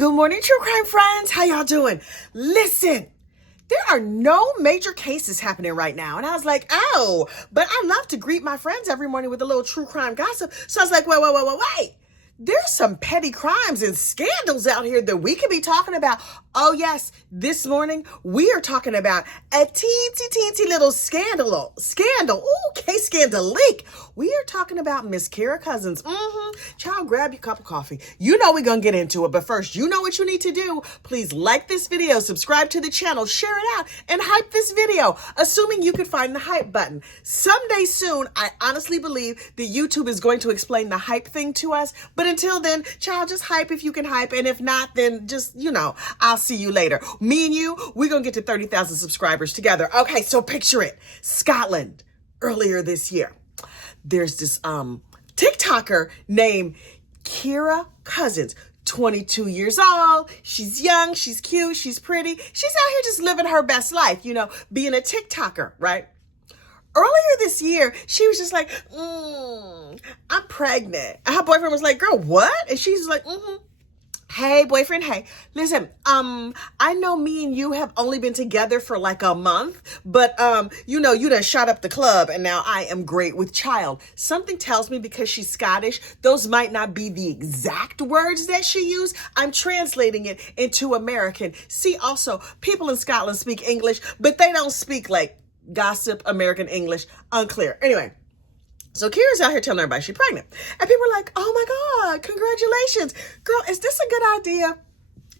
Good morning, true crime friends. How y'all doing? Listen, there are no major cases happening right now. And I was like, oh, but I love to greet my friends every morning with a little true crime gossip. So I was like, wait. There's some petty crimes and scandals out here that we could be talking about. Oh, yes. This morning, we are talking about a teensy little scandal. Ooh, case scandal leak. We are talking about Miss Kira Cousins. Child, grab your cup of coffee. You know we're going to get into it. But first, you know what you need to do. Please like this video, subscribe to the channel, share it out, and hype this video, assuming you can find the hype button. Someday soon, I honestly believe that YouTube is going to explain the hype thing to us. But until then, child, just hype if you can hype. And if not, then just, I'll see you later. Me and you, we're going to get to 30,000 subscribers together. Okay, so picture it. Scotland, earlier this year. There's this TikToker named Kira Cousins, 22 years old. She's young, she's cute, she's pretty. She's out here just living her best life, being a TikToker, right? Earlier this year, she was just like, I'm pregnant. And her boyfriend was like, girl, what? And she's like, Hey, boyfriend, hey, listen, I know me and you have only been together for like a month, but, you done shot up the club and now I am great with child. Something tells me because she's Scottish, those might not be the exact words that she used. I'm translating it into American. See, also, people in Scotland speak English, but they don't speak like gossip American English. Unclear. Anyway. So Kira's out here telling everybody she's pregnant. And people are like, oh my God, congratulations. Girl, is this a good idea?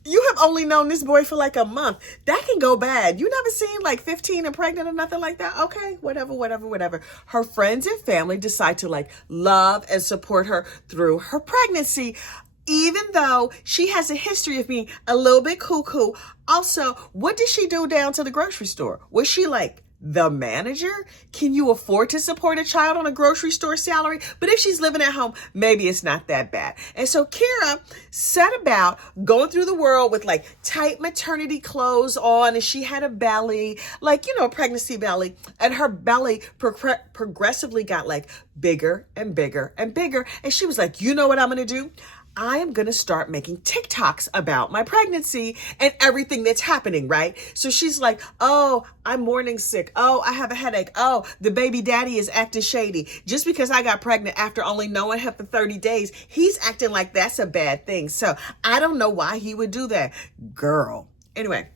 You have only known this boy for like a month. That can go bad. You never seen like 15 and pregnant or nothing like that? Okay, whatever. Her friends and family decide to like love and support her through her pregnancy, even though she has a history of being a little bit cuckoo. Also, what did she do down to the grocery store? Was she like the manager? Can you afford to support a child on a grocery store salary? But if she's living at home, maybe it's not that bad. And so Kira set about going through the world with like tight maternity clothes on, and she had a belly, like, a pregnancy belly, and her belly progressively got like bigger and bigger and bigger. And she was like, you know what I'm going to do? I am going to start making TikToks about my pregnancy and everything that's happening, right? So she's like, oh, I'm morning sick. Oh, I have a headache. Oh, the baby daddy is acting shady. Just because I got pregnant after only knowing him for 30 days, he's acting like that's a bad thing. So I don't know why he would do that. Girl. Anyway.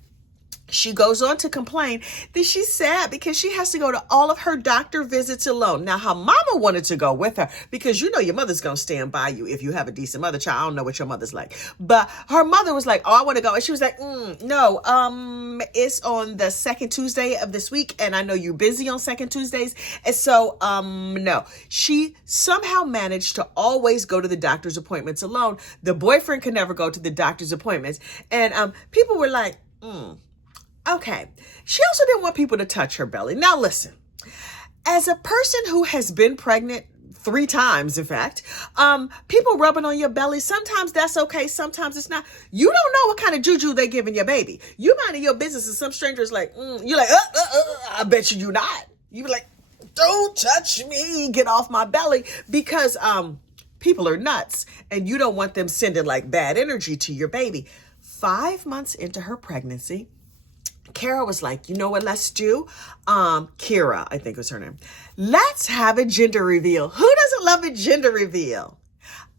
She goes on to complain that she's sad because she has to go to all of her doctor visits alone. Now, her mama wanted to go with her because your mother's going to stand by you if you have a decent mother. Child, I don't know what your mother's like. But her mother was like, oh, I want to go. And she was like, no, it's on the second Tuesday of this week. And I know you're busy on second Tuesdays. And so, no. She somehow managed to always go to the doctor's appointments alone. The boyfriend could never go to the doctor's appointments. And people were like, okay. She also didn't want people to touch her belly. Now listen, as a person who has been pregnant 3 times, in fact, people rubbing on your belly, sometimes that's okay, sometimes it's not. You don't know what kind of juju they giving your baby. You minding your business and some stranger's like, you're like, I bet you not. You be like, don't touch me, get off my belly, because people are nuts and you don't want them sending like bad energy to your baby. 5 months into her pregnancy, Kara was like, you know what, let's do? Kira, I think was her name. Let's have a gender reveal. Who doesn't love a gender reveal?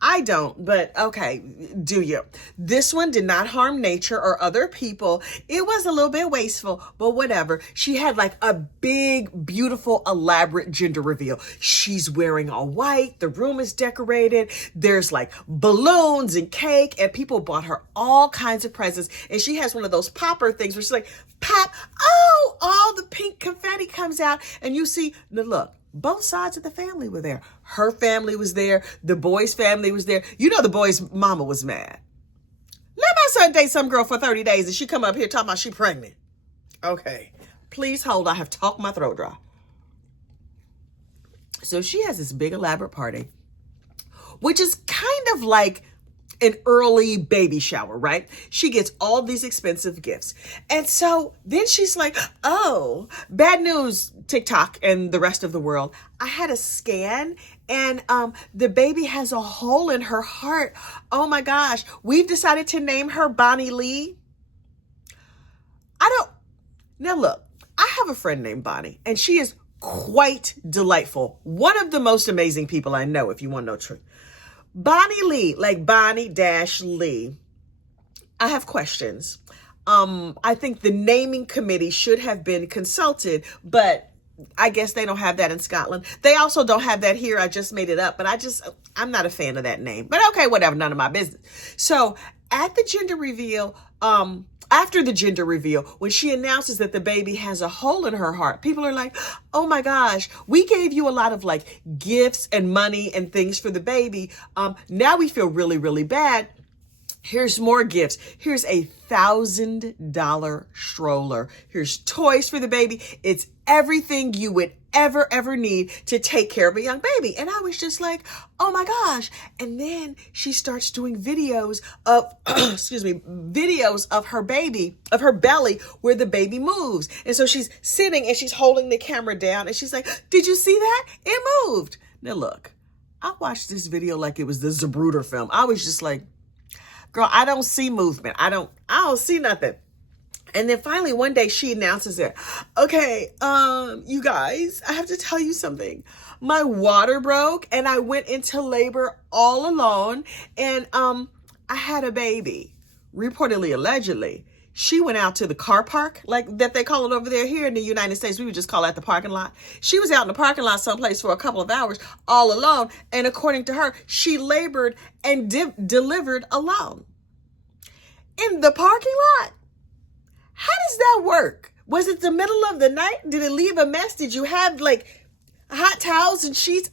I don't, but okay, do you? This one did not harm nature or other people. It was a little bit wasteful, but whatever. She had like a big, beautiful, elaborate gender reveal. She's wearing all white. The room is decorated. There's like balloons and cake, and people bought her all kinds of presents. And she has one of those popper things where she's like, pop, oh, all the pink confetti comes out. And you see, look, both sides of the family were there. Her family was there. The boy's family was there. The boy's mama was mad. Let my son date some girl for 30 days and she come up here talking about she pregnant. Okay, please hold. I have talked my throat dry. So she has this big elaborate party, which is kind of like an early baby shower, right? She gets all these expensive gifts. And so then she's like, oh, bad news, TikTok and the rest of the world. I had a scan And the baby has a hole in her heart. Oh my gosh. We've decided to name her Bonnie Lee. Now look, I have a friend named Bonnie, and she is quite delightful. One of the most amazing people I know, if you want to know the truth. Bonnie Lee, like Bonnie-Lee. I have questions. I think the naming committee should have been consulted, but I guess they don't have that in Scotland. They also don't have that here. I just made it up, but I'm not a fan of that name. But okay, whatever, none of my business. So at the gender reveal, after the gender reveal, when she announces that the baby has a hole in her heart, people are like, oh my gosh, we gave you a lot of like gifts and money and things for the baby. Now we feel really, really bad. Here's more gifts. Here's a $1,000 stroller. Here's toys for the baby. It's everything you would ever need to take care of a young baby. And I was just like, oh my gosh. And then she starts doing videos of, videos of her baby, of her belly, where the baby moves. And so she's sitting and she's holding the camera down and she's like, did you see that? It moved. Now look, I watched this video like it was the Zapruder film. I was just like, girl, I don't see movement. I don't see nothing. And then finally one day she announces it. Okay, you guys, I have to tell you something. My water broke and I went into labor all alone, and I had a baby. Reportedly, allegedly. She went out to the car park, like that they call it over there. Here in the United States, we would just call that the parking lot. She was out in the parking lot someplace for a couple of hours all alone. And according to her, she labored and delivered alone in the parking lot. How does that work? Was it the middle of the night? Did it leave a mess? Did you have like hot towels and sheets?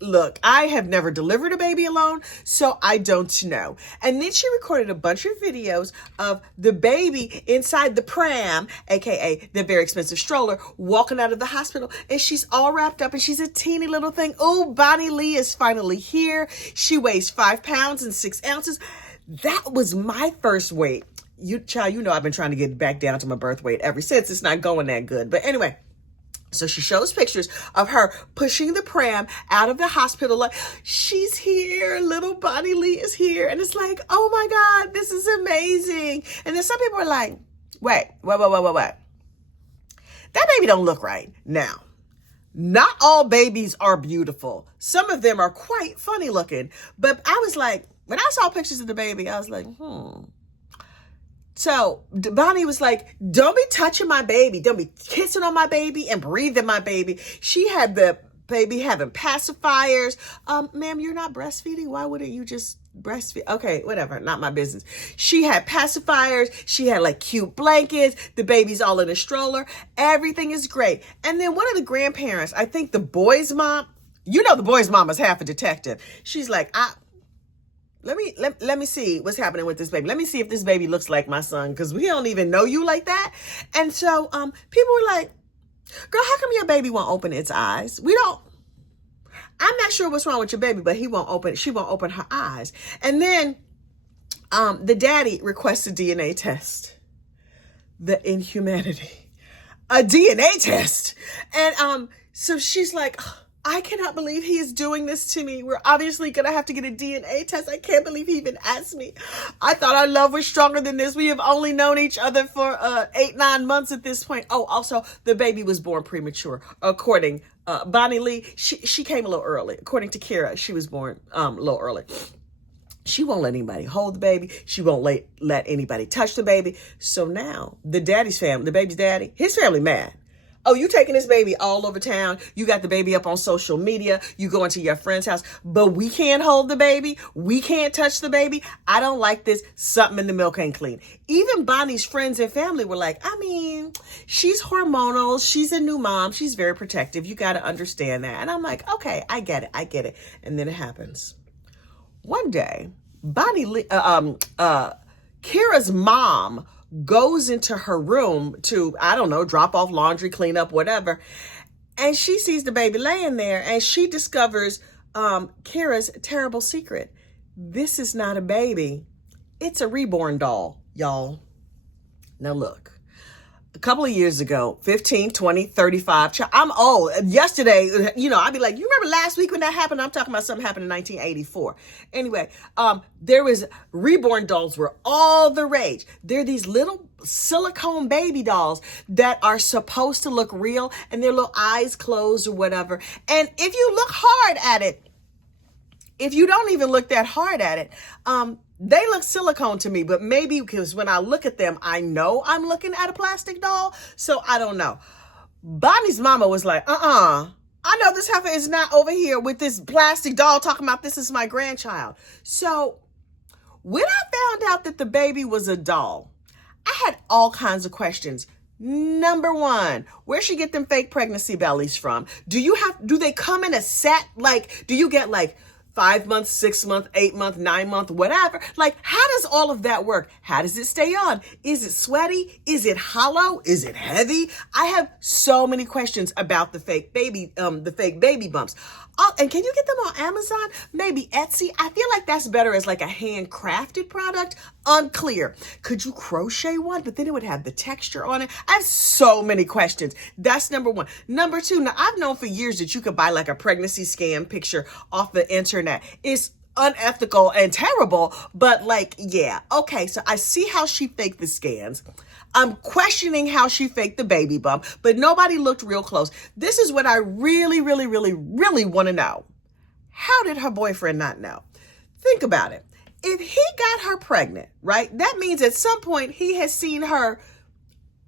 Look, I have never delivered a baby alone, so I don't know. And then she recorded a bunch of videos of the baby inside the pram, aka the very expensive stroller, walking out of the hospital, and she's all wrapped up and she's a teeny little thing. Oh, Bonnie Lee is finally here. She weighs 5 pounds and 6 ounces. That was my first weight. Child, you know I've been trying to get back down to my birth weight ever since. It's not going that good. But anyway, so she shows pictures of her pushing the pram out of the hospital. Like, she's here. Little Bonnie Lee is here. And it's like, oh my God, this is amazing. And then some people are like, wait. That baby don't look right. Now, not all babies are beautiful. Some of them are quite funny looking. But I was like, when I saw pictures of the baby, I was like, So Bonnie was like, don't be touching my baby. Don't be kissing on my baby and breathing my baby. She had the baby having pacifiers. Ma'am, you're not breastfeeding. Why wouldn't you just breastfeed? Okay, whatever. Not my business. She had pacifiers. She had like cute blankets. The baby's all in a stroller. Everything is great. And then one of the grandparents, I think the boy's mom, the boy's mom is half a detective. She's like, Let me see what's happening with this baby. Let me see if this baby looks like my son, because we don't even know you like that. And so people were like, girl, how come your baby won't open its eyes? I'm not sure what's wrong with your baby, but she won't open her eyes. And then the daddy requests a DNA test. The inhumanity. A DNA test. And so she's like, I cannot believe he is doing this to me. We're obviously going to have to get a DNA test. I can't believe he even asked me. I thought our love was stronger than this. We have only known each other for 8-9 months at this point. Oh, also, the baby was born premature. According Bonnie Lee, she came a little early. According to Kira, she was born a little early. She won't let anybody hold the baby. She won't let anybody touch the baby. So now the daddy's family, the baby's daddy, his family mad. Oh, you taking this baby all over town. You got the baby up on social media. You go into your friend's house, but we can't hold the baby. We can't touch the baby. I don't like this. Something in the milk ain't clean. Even Bonnie's friends and family were like, she's hormonal. She's a new mom. She's very protective. You got to understand that. And I'm like, okay, I get it. And then it happens. One day, Kira's mom goes into her room to, drop off laundry, clean up, whatever. And she sees the baby laying there and she discovers Kira's terrible secret. This is not a baby. It's a reborn doll, y'all. Now look, a couple of years ago, 15, 20, 35. I'm old. Yesterday, I'd be like, you remember last week when that happened? I'm talking about something happened in 1984. Anyway, there was reborn dolls were all the rage. They're these little silicone baby dolls that are supposed to look real and their little eyes closed or whatever. And if you look hard at it, if you don't even look that hard at it, they look silicone to me, but maybe because when I look at them, I know I'm looking at a plastic doll. So I don't know. Bonnie's mama was like, I know this heifer is not over here with this plastic doll talking about this is my grandchild. So when I found out that the baby was a doll, I had all kinds of questions. Number one, where'd she get them fake pregnancy bellies from? Do they come in a set? Like, do you get like 5 months, 6 months, 8 months, 9 months, whatever? Like, how does all of that work? How does it stay on? Is it sweaty? Is it hollow? Is it heavy? I have so many questions about the fake baby bumps. Oh, and can you get them on Amazon? Maybe Etsy? I feel like that's better as like a handcrafted product. Unclear. Could you crochet one? But then it would have the texture on it. I have so many questions. That's number one. Number two, now I've known for years that you could buy like a pregnancy scan picture off the internet. It's unethical and terrible, but like, yeah. Okay, so I see how she faked the scans. I'm questioning how she faked the baby bump, but nobody looked real close. This is what I really, really, really, really want to know. How did her boyfriend not know? Think about it. If he got her pregnant, right, that means at some point he has seen her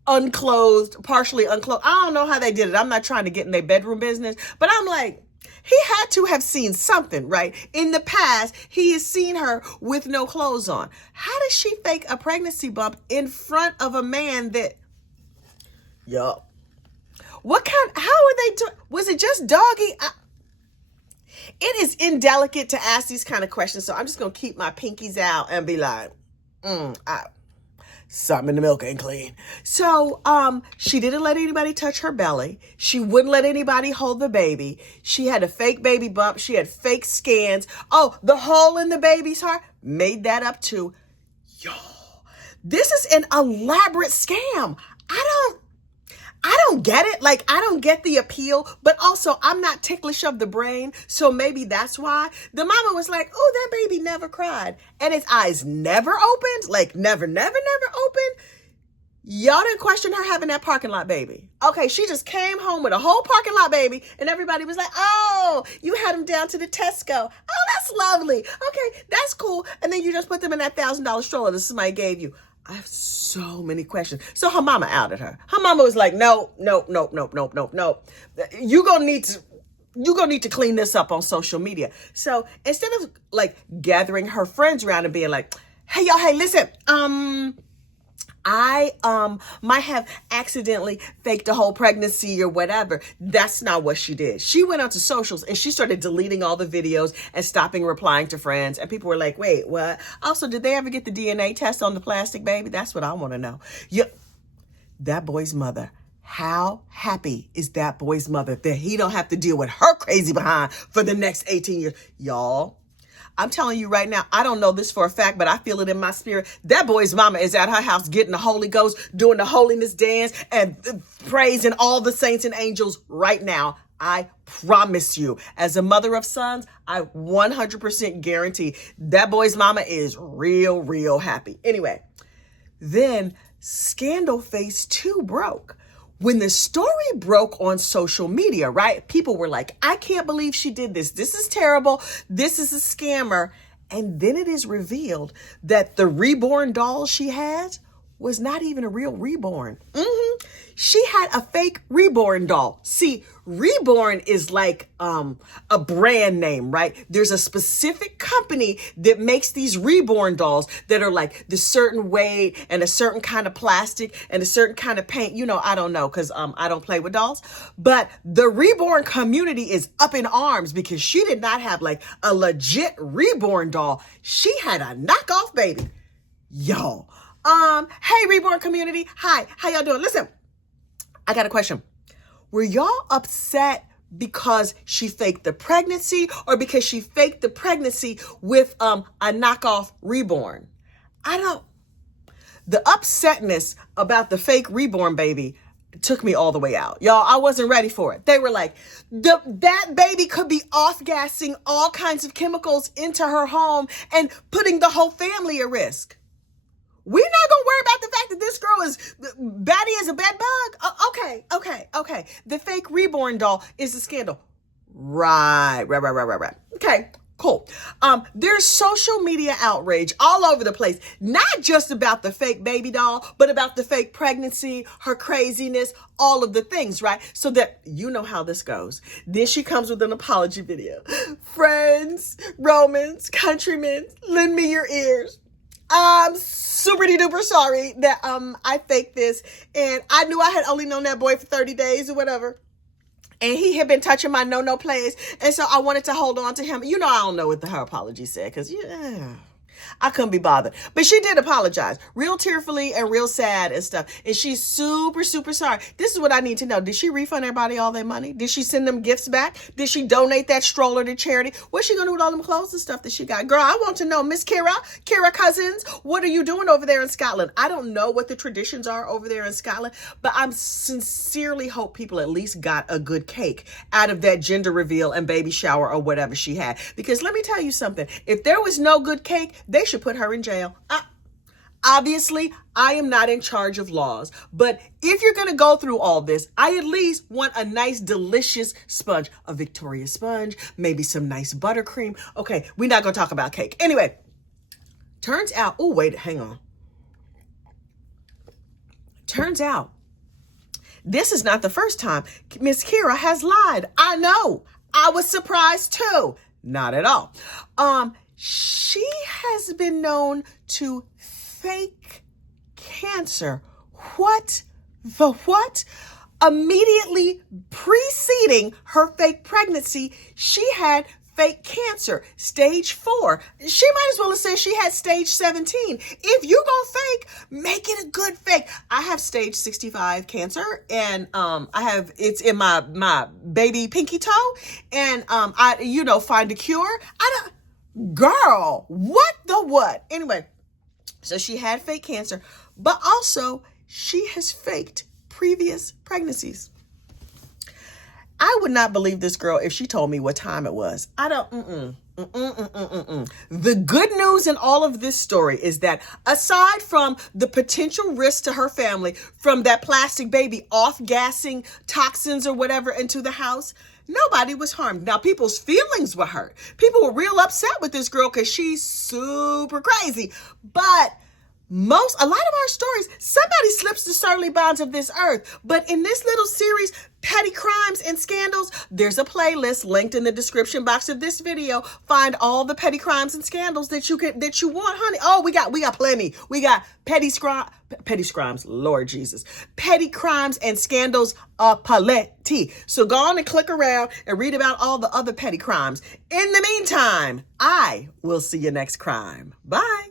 unclothed, partially unclothed. I don't know how they did it. I'm not trying to get in their bedroom business, but I'm like, he had to have seen something, right? In the past, he has seen her with no clothes on. How does she fake a pregnancy bump in front of a man that, how are they doing? Was it just doggy? It is indelicate to ask these kind of questions, so I'm just going to keep my pinkies out and be like, something in the milk ain't clean. So, she didn't let anybody touch her belly. She wouldn't let anybody hold the baby. She had a fake baby bump. She had fake scans. Oh, the hole in the baby's heart, made that up too. This is an elaborate scam. I don't get it. Like, I don't get the appeal, but also I'm not ticklish of the brain. So maybe that's why the mama was like, oh, that baby never cried. And its eyes never opened. Like never opened. Y'all didn't question her having that parking lot baby. Okay. She just came home with a whole parking lot baby and everybody was like, oh, you had them down to the Tesco. Oh, that's lovely. Okay. That's cool. And then you just put them in that $1,000 stroller that somebody gave you. I have so many questions. So her mama outed her. Her mama was like, no. You're gonna need to clean this up on social media. So instead of like gathering her friends around and being like, hey y'all, hey, listen, I might have accidentally faked a whole pregnancy or whatever. That's not what she did. She went onto socials and she started deleting all the videos and stopping replying to friends. And people were like, wait, what? Also, did they ever get the DNA test on the plastic baby? That's what I want to know. That boy's mother. How happy is that boy's mother that he don't have to deal with her crazy behind for the next 18 years? Y'all, I'm telling you right now, I don't know this for a fact, but I feel it in my spirit. That boy's mama is at her house getting the Holy Ghost, doing the holiness dance and praising all the saints and angels right now. I promise you, as a mother of sons, I 100% guarantee that boy's mama is real, real happy. Anyway, then Scandal Phase 2 broke. When the story broke on social media, right? People were like, I can't believe she did this. This is terrible. This is a scammer. And then it is revealed that the reborn doll she had was not even a real reborn. She had a fake reborn doll. See, reborn is like a brand name, right? There's a specific company that makes these reborn dolls that are like the certain weight and a certain kind of plastic and a certain kind of paint. I don't know because I don't play with dolls. But the reborn community is up in arms because she did not have like a legit reborn doll. She had a knockoff baby. Y'all. Hey, reborn community. Hi, how y'all doing? Listen, I got a question. Were y'all upset because she faked the pregnancy or because she faked the pregnancy with a knockoff reborn? the upsetness about the fake reborn baby took me all the way out. Y'all, I wasn't ready for it. They were like, that baby could be off-gassing all kinds of chemicals into her home and putting the whole family at risk. We're not going to worry about the fact that this girl is batty as a bed bug. Okay. The fake reborn doll is a scandal. Right. Okay, cool. There's social media outrage all over the place, not just about the fake baby doll, but about the fake pregnancy, her craziness, all of the things, right? So that you know how this goes. Then she comes with an apology video. Friends, Romans, countrymen, lend me your ears. I'm super duper sorry that I faked this, and I knew I had only known that boy for 30 days or whatever. And he had been touching my no plays. And so I wanted to hold on to him. You know, I don't know what her apology said because I couldn't be bothered. But she did apologize real tearfully and real sad and stuff. And she's super sorry. This is what I need to know. Did she refund everybody all their money? Did she send them gifts back? Did she donate that stroller to charity? What's she going to do with all them clothes and stuff that she got? Girl, I want to know, Miss Kira Cousins, what are you doing over there in Scotland? I don't know what the traditions are over there in Scotland, but I'm sincerely hope people at least got a good cake out of that gender reveal and baby shower or whatever she had. Because let me tell you something. If there was no good cake, they should put her in jail. Obviously, I am not in charge of laws, but if you're going to go through all this, I at least want a nice, delicious sponge, a Victoria sponge, maybe some nice buttercream. Okay, we're not going to talk about cake. Anyway, turns out, oh, wait, hang on. Turns out, this is not the first time Miss Kira has lied. I know. I was surprised too. Not at all. She has been known to fake cancer. What? The what? Immediately preceding her fake pregnancy, she had fake cancer, stage 4. She might as well have said she had stage 17. If you go fake, make it a good fake. I have stage 65 cancer, and it's in my baby pinky toe, and I find a cure. Girl, what the what? Anyway, so she had fake cancer, but also she has faked previous pregnancies. I would not believe this girl if she told me what time it was. I don't, The good news in all of this story is that aside from the potential risk to her family from that plastic baby off-gassing toxins or whatever into the house, nobody was harmed. Now, people's feelings were hurt. People were real upset with this girl because she's super crazy. But a lot of our stories, somebody slips the surly bonds of this earth. But in this little series, Petty Crimes and Scandals, there's a playlist linked in the description box of this video. Find all the petty crimes and scandals that you want, honey. Oh, we got plenty. We got petty crimes, Lord Jesus. Petty crimes and scandals plenty. So go on and click around and read about all the other petty crimes. In the meantime, I will see you next crime. Bye.